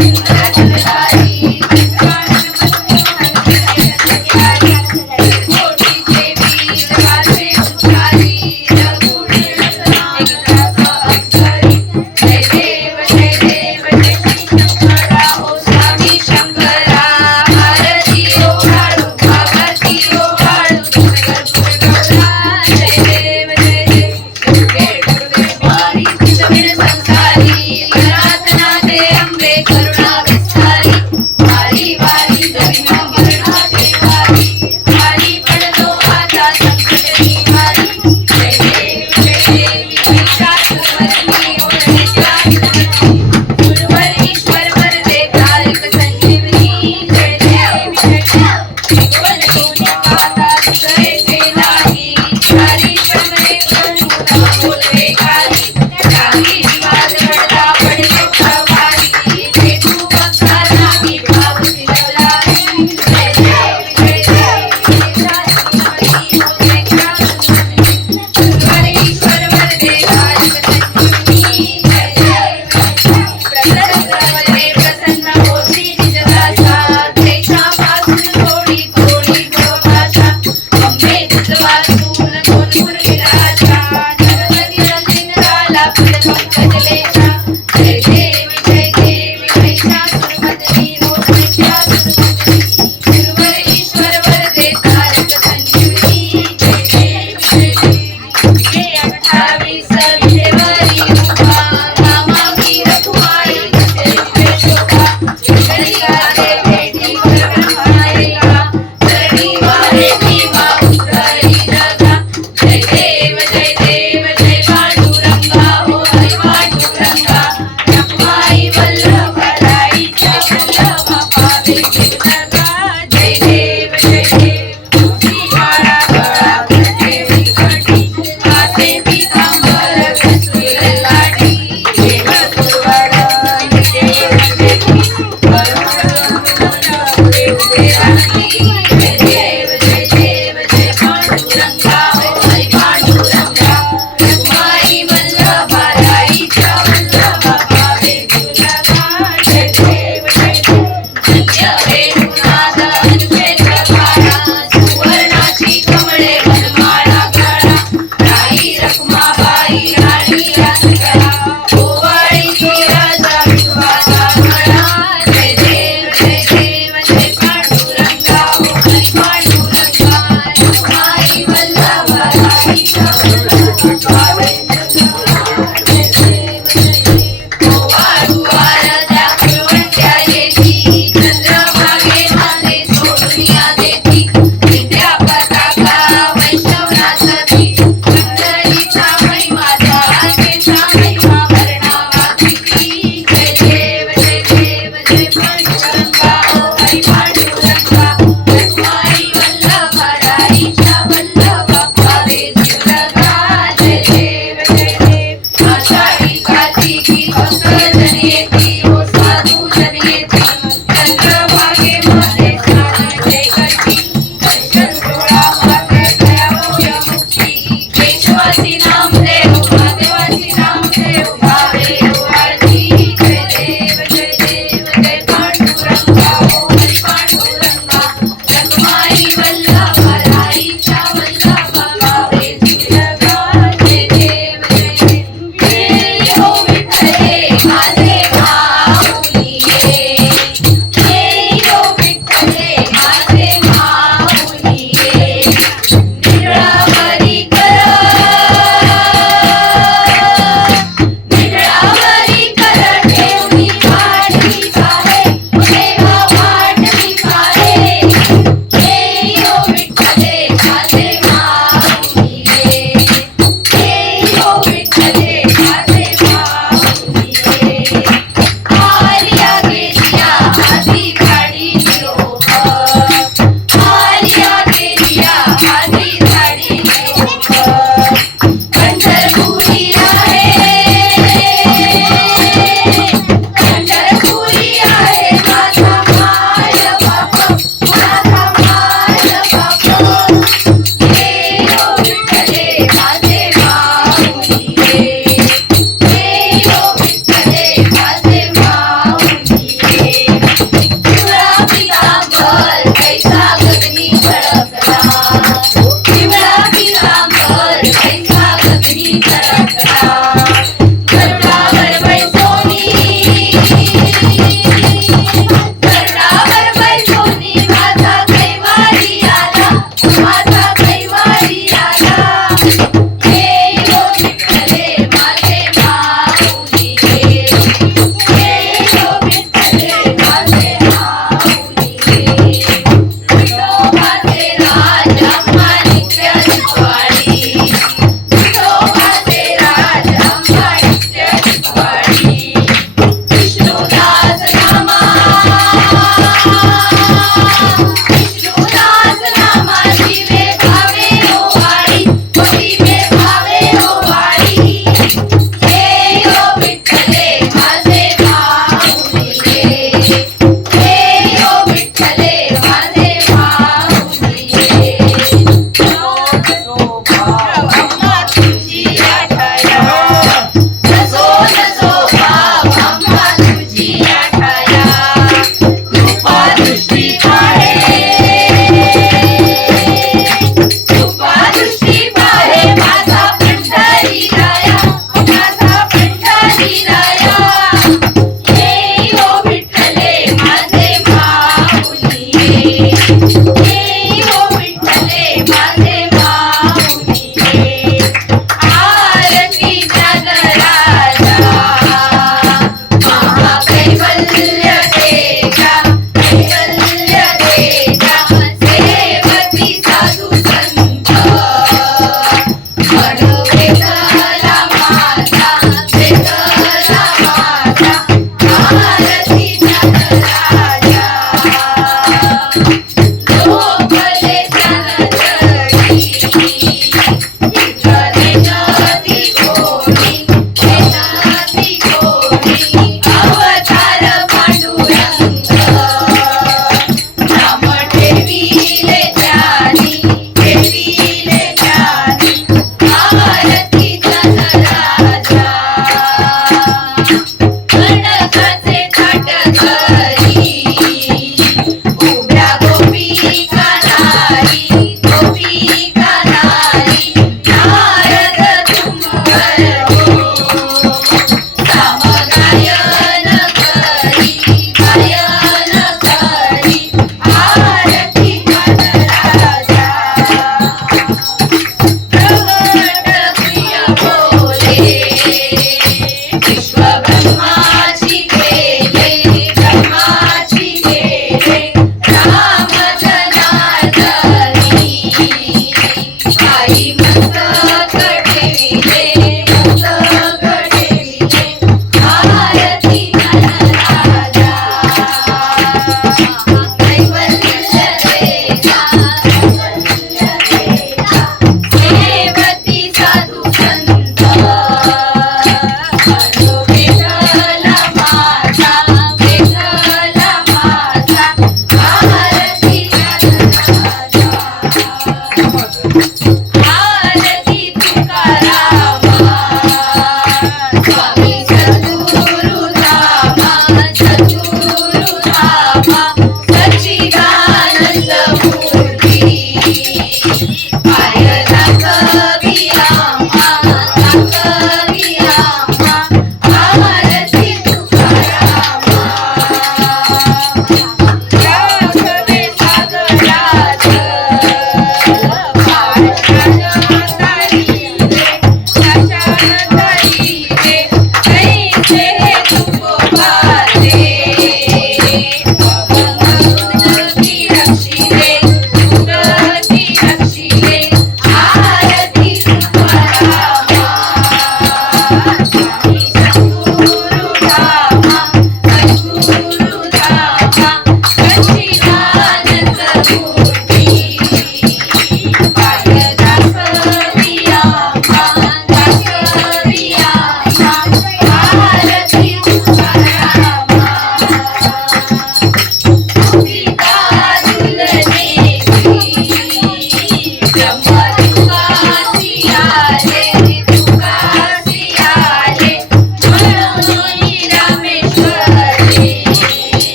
जय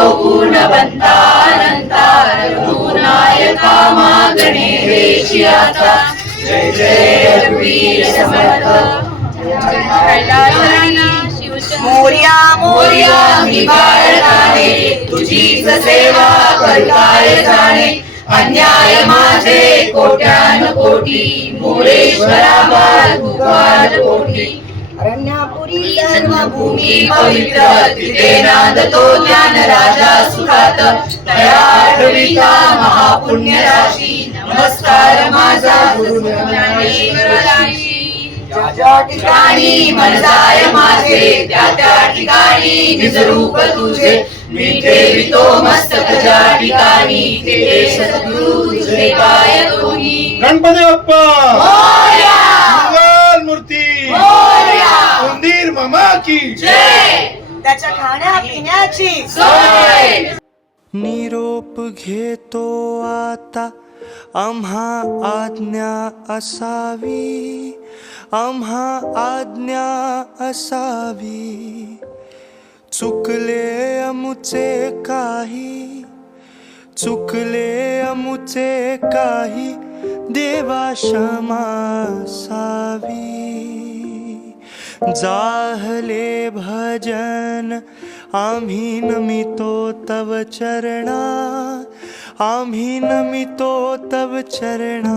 शूनको गुणवंता अनंता रघुनायका जय जय रघुवीर समर्थ मोर्या मोर्या मी बाळगाणे तुझीच सेवा करताय जाणे अन्याय माझे कोट्यान कोटी मोरेश्वरा बाळ भूपाल कोटी अरण्यापुरी जन्मभूमी पवित्र तिथे नांदतो ज्ञान राजा सुखात। तया आठविता महापुण्य राशी नमस्कार माझा गुरु ज्ञानेश्वराशी। ज्या ज्या ठिकाणी मन जाय माझे त्या त्या ठिकाणी निज रूप तुझे। मी ठेवितो मस्तक ज्या ठिकाणी ते सद्गुरु तुझे पाय दोन्ही गणपती बाप्पा मोरया! मंगल मूर्ती मोरया! उंदीर मामा की जय. त्याच्या खाण्या पिण्याची. सोय. निरोप घेतो आता. आम्हा आज्ञा असावी. आम्हा आज्ञा असावी. चुकले अमुचे काही. चुकले अमुचे काही. देवा क्षमा सावी. जाहले भजन आम्ही नमितो तव चरणा आम्ही नमितो तव चरणा।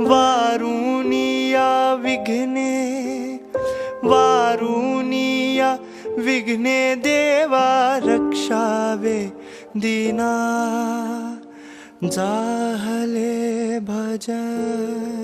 वारुनिया विघ्ने वारुनिया विघ्ने देवा रक्षावे दीना। जाहले भजन।